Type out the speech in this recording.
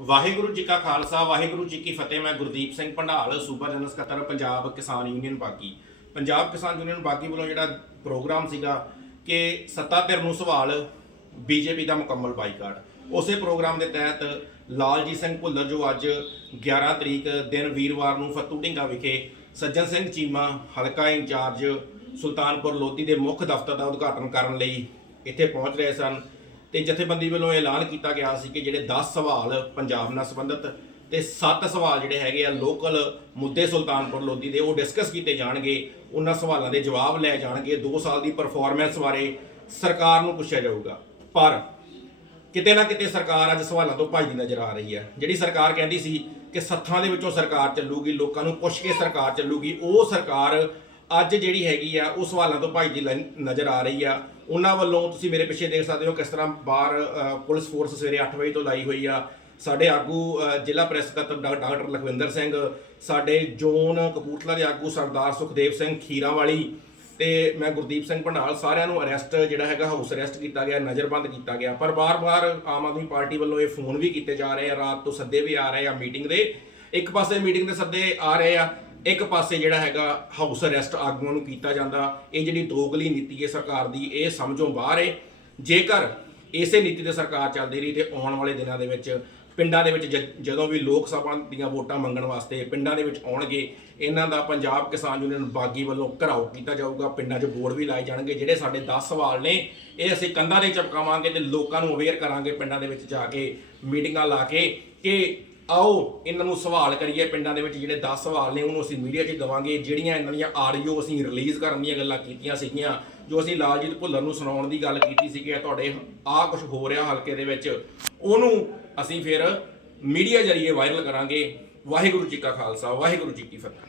ਵਾਹਿਗੁਰੂ ਜੀ ਕਾ ਖਾਲਸਾ, ਵਾਹਿਗੁਰੂ ਜੀ ਕੀ ਫਤਿਹ। ਮੈਂ ਗੁਰਦੀਪ ਸਿੰਘ ਭੰਡਾਲ, ਸੂਬਾ ਜਨਰਲ ਸਕੱਤਰ ਪੰਜਾਬ ਕਿਸਾਨ ਯੂਨੀਅਨ ਬਾਗੀ। ਪੰਜਾਬ ਕਿਸਾਨ ਯੂਨੀਅਨ ਬਾਗੀ ਵੱਲੋਂ ਜਿਹੜਾ ਪ੍ਰੋਗਰਾਮ ਸੀਗਾ ਕਿ ਸੱਤਾ ਧਿਰ ਨੂੰ ਸਵਾਲ ਬੀਜੇਪੀ ਦਾ ਮੁਕੰਮਲ ਬਾਈਕਾਟ। ਉਸੇ ਪ੍ਰੋਗਰਾਮ ਦੇ ਤਹਿਤ ਲਾਲਜੀਤ ਸਿੰਘ ਭੁੱਲਰ, ਜੋ ਅੱਜ 11 ਤਰੀਕ ਦਿਨ ਵੀਰਵਾਰ ਨੂੰ ਫੱਤੂ ਢਿੰਗਾ ਵਿਖੇ ਸੱਜਣ ਸਿੰਘ ਚੀਮਾ, ਹਲਕਾ ਇੰਚਾਰਜ ਸੁਲਤਾਨਪੁਰ ਲੋਧੀ ਦੇ ਮੁੱਖ ਦਫ਼ਤਰ ਦਾ ਉਦਘਾਟਨ ਕਰਨ ਲਈ ਇੱਥੇ ਪਹੁੰਚ ਰਹੇ ਸਨ। ਤੇ ਜਥੇਬੰਦੀ ਵੱਲੋਂ ਐਲਾਨ ਕੀਤਾ ਗਿਆ ਸੀ ਕਿ ਜਿਹੜੇ 10 ਸਵਾਲ ਪੰਜਾਬ ਨਾਲ ਸੰਬੰਧਿਤ ਤੇ 7 ਸਵਾਲ ਜਿਹੜੇ ਹੈਗੇ ਆ ਲੋਕਲ ਮੁੱਦੇ ਸੁਲਤਾਨਪੁਰ ਲੋਧੀ ਦੇ ਉਹ ਡਿਸਕਸ ਕੀਤੇ ਜਾਣਗੇ। ਉਹਨਾਂ ਸਵਾਲਾਂ ਦੇ ਜਵਾਬ ਲਏ ਜਾਣਗੇ। 2 ਸਾਲ ਦੀ ਪਰਫਾਰਮੈਂਸ ਬਾਰੇ ਸਰਕਾਰ ਨੂੰ ਪੁੱਛਿਆ ਜਾਊਗਾ। ਪਰ ਕਿਤੇ ਨਾ ਕਿਤੇ ਸਰਕਾਰ ਅੱਜ ਸਵਾਲਾਂ ਤੋਂ ਭੱਜਦੀ ਨਜ਼ਰ ਆ ਰਹੀ ਹੈ। ਜਿਹੜੀ ਸਰਕਾਰ ਕਹਿੰਦੀ ਸੀ ਕਿ ਸੱਥਾਂ ਦੇ ਵਿੱਚੋਂ ਸਰਕਾਰ ਚੱਲੂਗੀ, ਲੋਕਾਂ ਨੂੰ ਪੁੱਛ ਕੇ ਸਰਕਾਰ ਚੱਲੂਗੀ, ਉਹ ਸਰਕਾਰ ਅੱਜ ਜਿਹੜੀ ਹੈਗੀ ਆ, ਉਹ ਸਵਾਲਾਂ ਤੋਂ ਭੱਜਦੀ ਲ- ਨਜ਼ਰ ਆ ਰਹੀ ਆ। ਉਹਨਾਂ ਵੱਲੋਂ ਤੁਸੀਂ ਮੇਰੇ ਪਿੱਛੇ ਦੇਖ ਸਕਦੇ ਹੋ ਕਿਸ ਤਰ੍ਹਾਂ ਬਾਹਰ ਪੁਲਿਸ ਫੋਰਸ ਸਵੇਰੇ 8 ਵਜੇ ਤੋਂ ਲਾਈ ਹੋਈ ਆ। ਸਾਡੇ ਆਗੂ ਜ਼ਿਲ੍ਹਾ ਪ੍ਰੈਸ ਸਕੱਤਰ ਡਾ- ਡਾਕਟਰ ਲਖਵਿੰਦਰ ਸਿੰਘ, ਸਾਡੇ ਜ਼ੋਨ ਕਪੂਰਥਲਾ ਦੇ ਆਗੂ ਸਰਦਾਰ ਸੁਖਦੇਵ ਸਿੰਘ ਖੀਰਾ ਵਾਲੀ ਤੇ ਮੈਂ ਗੁਰਦੀਪ ਸਿੰਘ ਭੰਡਾਲ, ਸਾਰਿਆਂ ਨੂੰ ਅਰੈਸਟ ਜਿਹੜਾ ਹੈਗਾ, ਹਾਊਸ ਅਰੈਸਟ ਕੀਤਾ ਗਿਆ, ਨਜ਼ਰਬੰਦ ਕੀਤਾ ਗਿਆ। ਪਰ ਬਾਰ-ਬਾਰ ਆਮ ਆਦਮੀ ਪਾਰਟੀ ਵੱਲੋਂ ਇਹ ਫੋਨ ਵੀ ਕੀਤੇ ਜਾ ਰਹੇ ਆ, ਰਾਤ ਤੋਂ ਸੱਦੇ ਵੀ ਆ ਰਹੇ ਆ ਮੀਟਿੰਗ ਦੇ। ਇੱਕ ਪਾਸੇ ਮੀਟਿੰਗ ਦੇ ਸੱਦੇ ਆ ਰਹੇ ਆ ਇੱਕ ਪਾਸੇ ਜਿਹੜਾ ਹੈਗਾ ਹਾਊਸ ਅਰੈਸਟ ਆਗੂਆਂ ਨੂੰ ਕੀਤਾ ਜਾਂਦਾ, ਇਹ ਜਿਹੜੀ ਦੋਗਲੀ ਨੀਤੀ ਹੈ ਸਰਕਾਰ ਦੀ, ਇਹ ਸਮਝੋਂ ਬਾਹਰ ਹੈ। ਜੇਕਰ ਇਸੇ ਨੀਤੀ ਤੇ ਸਰਕਾਰ ਚੱਲਦੀ ਰਹੀ ਤੇ ਆਉਣ ਵਾਲੇ ਦਿਨਾਂ ਦੇ ਵਿੱਚ ਪਿੰਡਾਂ ਦੇ ਵਿੱਚ ਜ- ਜਦੋਂ ਵੀ ਲੋਕ ਸਭਾ ਦੀਆਂ ਵੋਟਾਂ ਮੰਗਣ ਵਾਸਤੇ ਪਿੰਡਾਂ ਦੇ ਵਿੱਚ ਆਉਣਗੇ, ਇਹਨਾਂ ਦਾ ਪੰਜਾਬ ਕਿਸਾਨ ਯੂਨੀਅਨ ਬਾਗੀ ਵੱਲੋਂ ਘਰਾਓ ਕੀਤਾ ਜਾਊਗਾ। ਪਿੰਡਾਂ 'ਚ ਬੋਰਡ ਵੀ ਲਾਏ ਜਾਣਗੇ, ਜਿਹੜੇ ਸਾਡੇ 10 ਸਵਾਲ ਨੇ, ਇਹ ਅਸੀਂ ਕੰਧਾਂ ਦੇ ਚਪਕਾਵਾਂਗੇ ਤੇ ਲੋਕਾਂ ਨੂੰ ਅਵੇਅਰ ਕਰਾਂਗੇ ਪਿੰਡਾਂ ਦੇ ਵਿੱਚ ਜਾ ਕੇ, ਮੀਟਿੰਗਾਂ ਲਾ ਕੇ ਕਿ ਆਓ, ਇਹਨਾਂ ਨੂੰ ਸਵਾਲ ਕਰੀਏ, ਪਿੰਡਾਂ ਦੇ ਵਿੱਚ ਜਿਹੜੇ 10 ਸਵਾਲ ਨੇ, ਉਹਨੂੰ ਅਸੀਂ ਮੀਡੀਆ 'ਚ ਦਵਾਂਗੇ ਜਿਹੜੀਆਂ ਇਹਨਾਂ ਦੀਆਂ ਆਡੀਓ ਅਸੀਂ ਰਿਲੀਜ਼ ਕਰਨ ਦੀਆਂ ਗੱਲਾਂ ਕੀਤੀਆਂ ਸੀਗੀਆਂ, ਜੋ ਅਸੀਂ ਲਾਲਜੀਤ ਭੁੱਲਰ ਨੂੰ ਸੁਣਾਉਣ ਦੀ ਗੱਲ ਕੀਤੀ ਸੀ ਕਿ ਤੁਹਾਡੇ ਆਹ ਕੁਝ ਹੋ ਰਿਹਾ ਹਲਕੇ ਦੇ ਵਿੱਚ, ਉਹਨੂੰ ਅਸੀਂ ਫਿਰ ਮੀਡੀਆ ਜਰੀਏ ਵਾਇਰਲ ਕਰਾਂਗੇ। ਵਾਹਿਗੁਰੂ ਜੀ ਕਾ ਖਾਲਸਾ, ਵਾਹਿਗੁਰੂ ਜੀ ਕੀ ਫਤਿਹ।